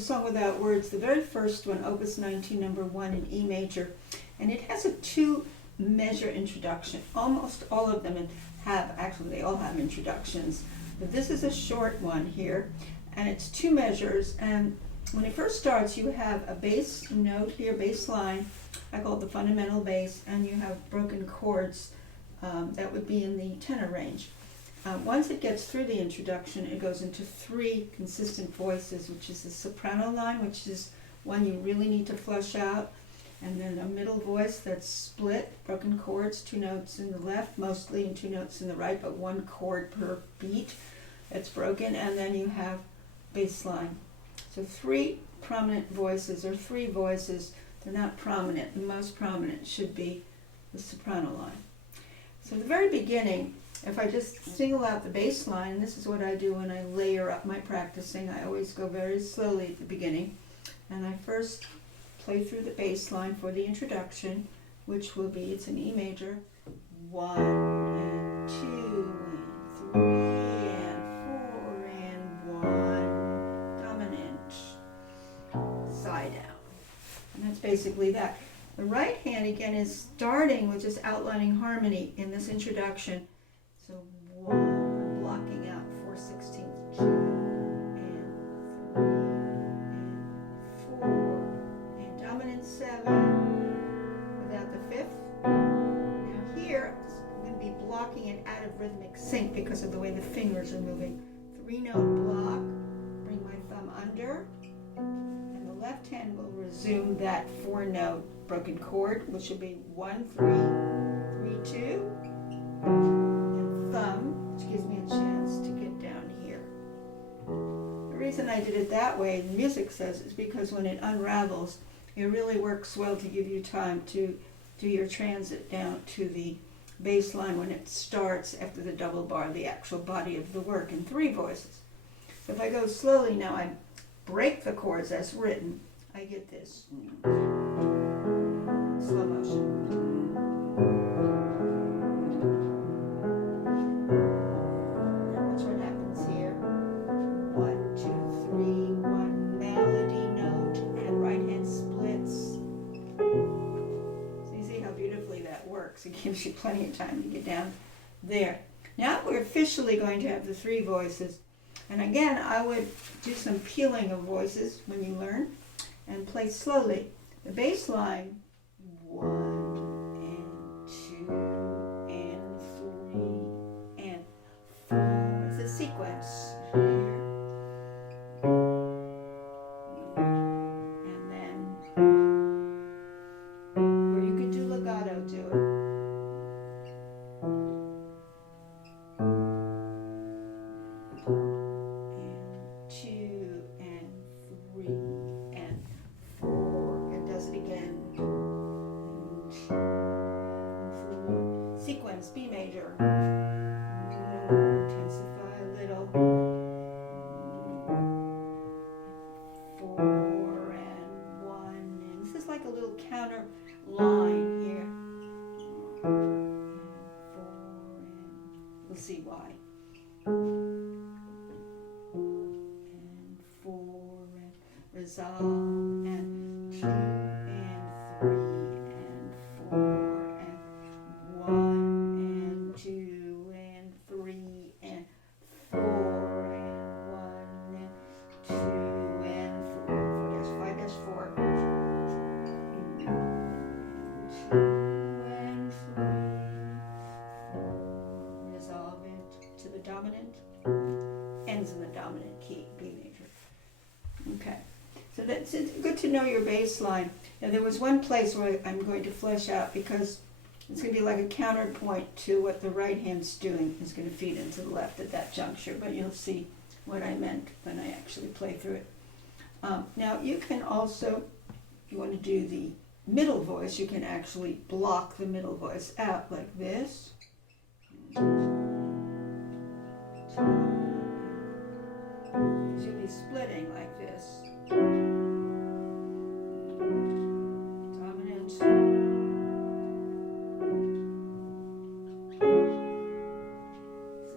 Song Without Words, the very first one, Opus 19, number 1 in E major, and it has a 2-measure introduction. Almost all of them have, actually they all have introductions, but this is a short one here, and it's 2 measures, and when it first starts you have a bass note here, bass line, I call it the fundamental bass, and you have broken chords that would be in the tenor range. Once it gets through the introduction, it goes into 3 consistent voices, which is the soprano line, which is one you really need to flush out, and then a middle voice that's split, broken chords, 2 notes in the left mostly and 2 notes in the right, but 1 chord per beat that's broken, and then you have bass line. So 3 prominent voices, or 3 voices. They're not prominent. The most prominent should be the soprano line. So at the very beginning, if I just single out the bass line, and this is what I do when I layer up my practicing, I always go very slowly at the beginning, and I first play through the bass line for the introduction, which will be, it's an E major, 1 and 2 and 3 and 4 and 1, dominant, side down. And that's basically that. The right hand again is starting with just outlining harmony in this introduction. So 1, blocking out 4/16, 2 and 3 and 4, and dominant 7 without the 5th. Now here I'm going to be blocking it out of rhythmic sync because of the way the fingers are moving. 3-note block, bring my thumb under, and the left hand will resume that 4-note broken chord, which will be 1, 3, 3, 2, and thumb, which gives me a chance to get down here. The reason I did it that way, the music says, is because when it unravels, it really works well to give you time to do your transit down to the bass line when it starts after the double bar, the actual body of the work in 3 voices. So if I go slowly now, I break the chords as written, I get this. Slow motion. Now watch what happens here. 1, 2, 3, 1 melody note, and right hand splits. So you see how beautifully that works. It gives you plenty of time to get down there. Now we're officially going to have the 3 voices. And again, I would do some peeling of voices when you learn, and play slowly. The bass line, 1 and 2 and 3 and 4. It's a sequence here. And then, or you could do legato, do it. And 2 and 3 and 4. It does it again. Sequence, B major. Intensify a little. 4 and 1. And this is like a little counter line here. 4 and we'll see why. And 4 and resolve. And 2 and 3 and 4 and 1 and 2 and 3 and 4 and 1 and 2 and 3, 4 5-4. 2 and 3, 4. Resolve it to the dominant. Ends in the dominant key, B major. Okay. So that's it's good to know your bass line. Now there was one place where I'm going to flesh out because it's going to be like a counterpoint to what the right hand's doing. It's going to feed into the left at that juncture, but you'll see what I meant when I actually play through it. Now you can also, if you want to do the middle voice, you can actually block the middle voice out like this. You'll be splitting like this. Dominant.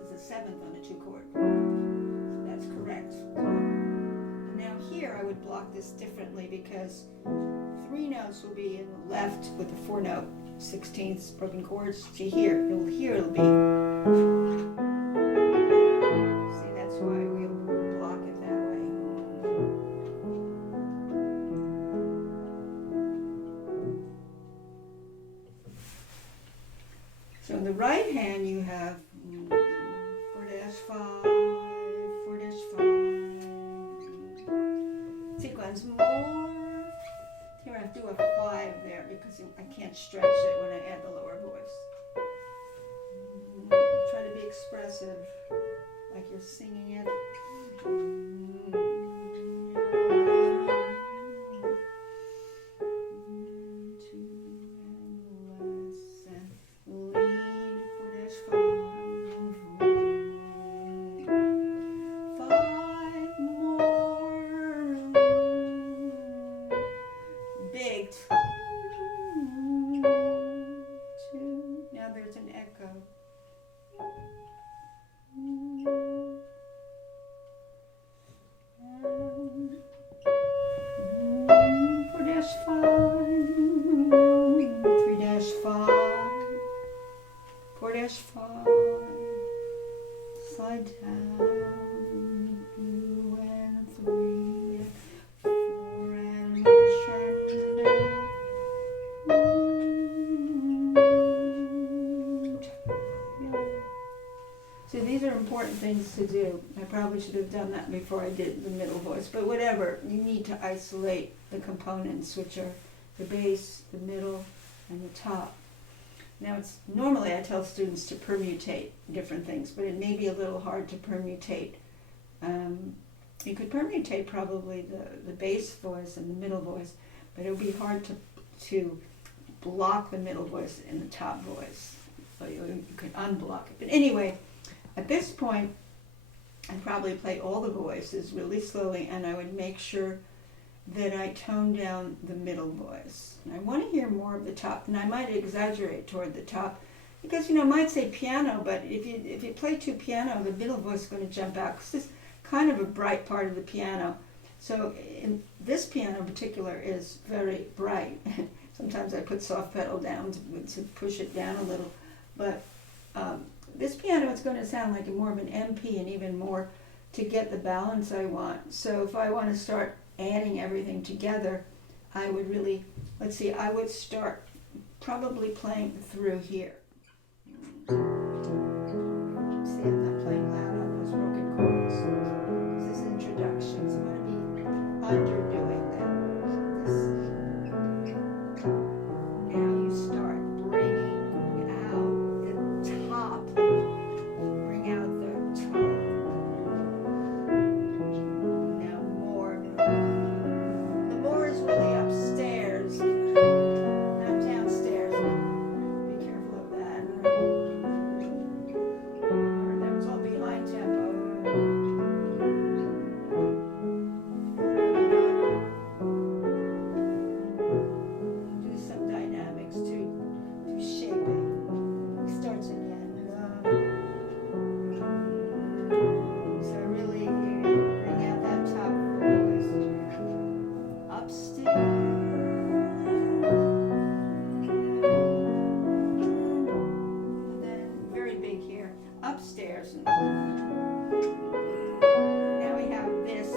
This is a 7th on a 2 chord. So that's correct. And now here I would block this differently because 3 notes will be in the left with the 4-note 16ths broken chords. See here, it'll be. See, that's why we'll block it that way. So in the right hand you have 4-5, 4-5, sequence more. Here I have to do a 5 there because I can't stretch it when I add the lower voice. Try to be expressive, like you're singing it. There's an echo. 4-5, slide down, 2 and 3, 4 and crescendo. So these are important things to do. I probably should have done that before I did the middle voice, but whatever, you need to isolate the components, which are the bass, the middle, and the top. Now, normally I tell students to permutate different things, but it may be a little hard to permutate. You could permutate probably the bass voice and the middle voice, but it would be hard to block the middle voice and the top voice. So you could unblock it. But anyway, at this point, I'd probably play all the voices really slowly, and I would make sure that I tone down the middle voice. And I want to hear more of the top, and I might exaggerate toward the top, because I might say piano, but if you play too piano, the middle voice is going to jump out, because this is kind of a bright part of the piano. So in this piano in particular is very bright. Sometimes I put soft pedal down to push it down a little, but this piano is going to sound like more of an MP and even more to get the balance I want. So if I want to start adding everything together, I would really, I would start probably playing through here. See, I'm not playing loud on those broken chords. This is introduction, so I'm going to be underdoing them. Now you start bringing out the top. Bring out the top. Now more. The more is really upstairs, not downstairs. Be careful of that. That was all behind tempo. Do some dynamics to shaping. It starts again. So really bring out that top voice. Upstairs. And then very big here. Upstairs. Now we have this.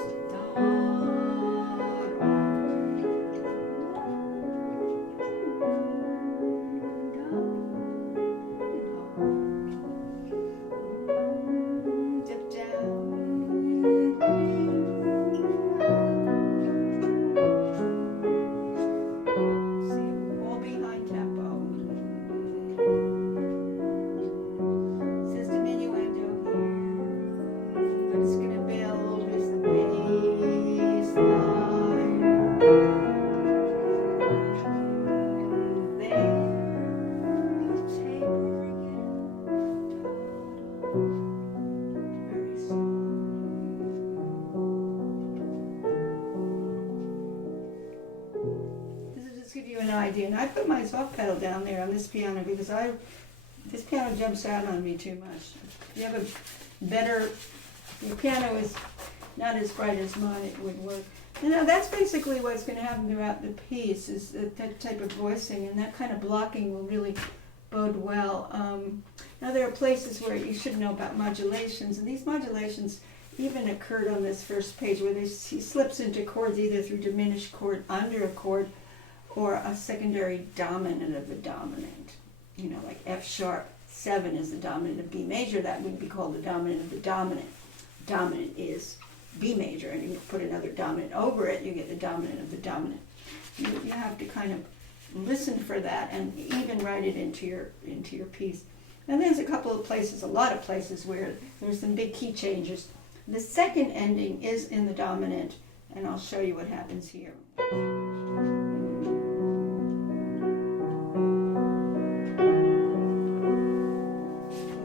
Dip down. See, all behind tempo. Says diminuendo here. But it's going to build as the bass line. There, taper again. Very slow. This will just give you an idea. And I put my soft pedal down there on this piano because this piano jumps out on me too much. If you have your piano is not as bright as mine, it would work. You know, that's basically what's going to happen throughout the piece, is that type of voicing, and that kind of blocking will really bode well. Now there are places where you should know about modulations, and these modulations even occurred on this first page where he slips into chords either through diminished chord under a chord or a secondary dominant of the dominant. You know, like F sharp 7 is the dominant of B major, that would be called the dominant of the dominant. Dominant is B major, and you put another dominant over it, you get the dominant of the dominant. You have to kind of listen for that and even write it into your piece. And there's a couple of places, a lot of places where there's some big key changes. The second ending is in the dominant, and I'll show you what happens here.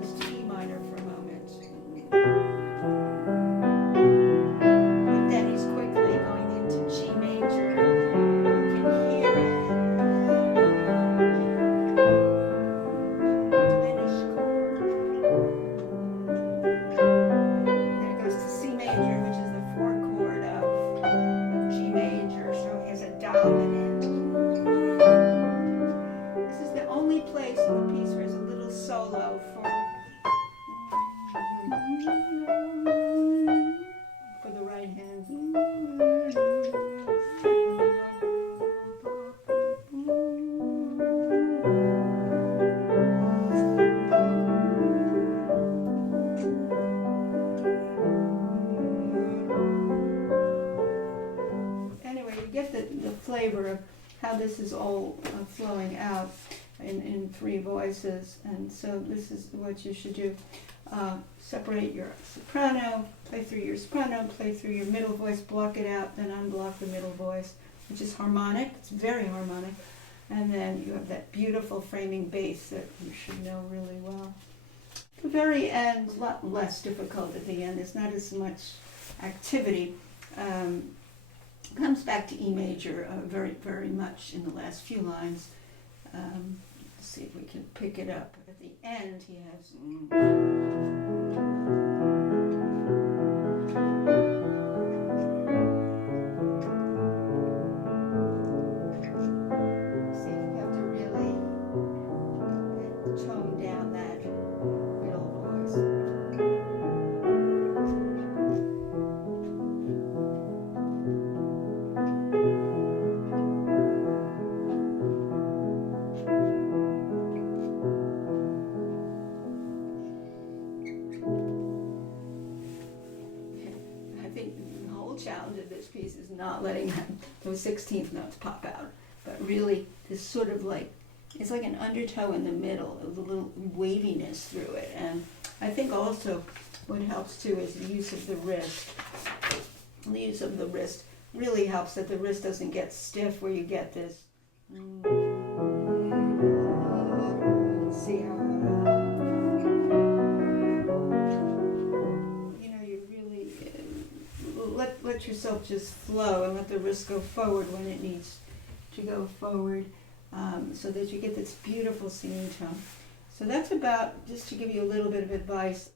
Goes to E minor for a moment. But then he's quickly going into G major. You can hear it. Diminished chord. Then it goes to C major, which is the 4th chord of G major. So he has a dominant. This is the only place in the piece where there's a little solo for the right hand. Anyway, you get the flavor of how this is all flowing out in 3 voices, and so this is what you should do. Separate your soprano, play through your soprano, play through your middle voice, block it out, then unblock the middle voice, which is harmonic. It's very harmonic. And then you have that beautiful framing bass that you should know really well. The very end, a lot less difficult at the end. There's not as much activity. Comes back to E major very, very much in the last few lines. Let's see if we can pick it up. At the end, he has... See, you have to really tone down that middle voice. Challenge of this piece is not letting those 16th notes pop out, but really this sort of like, it's like an undertow in the middle, a little waviness through it. And I think also what helps too is the use of the wrist. The use of the wrist really helps, that the wrist doesn't get stiff where you get this. Let's see how let yourself just flow and let the wrist go forward when it needs to go forward, so that you get this beautiful singing tone. So that's about, just to give you a little bit of advice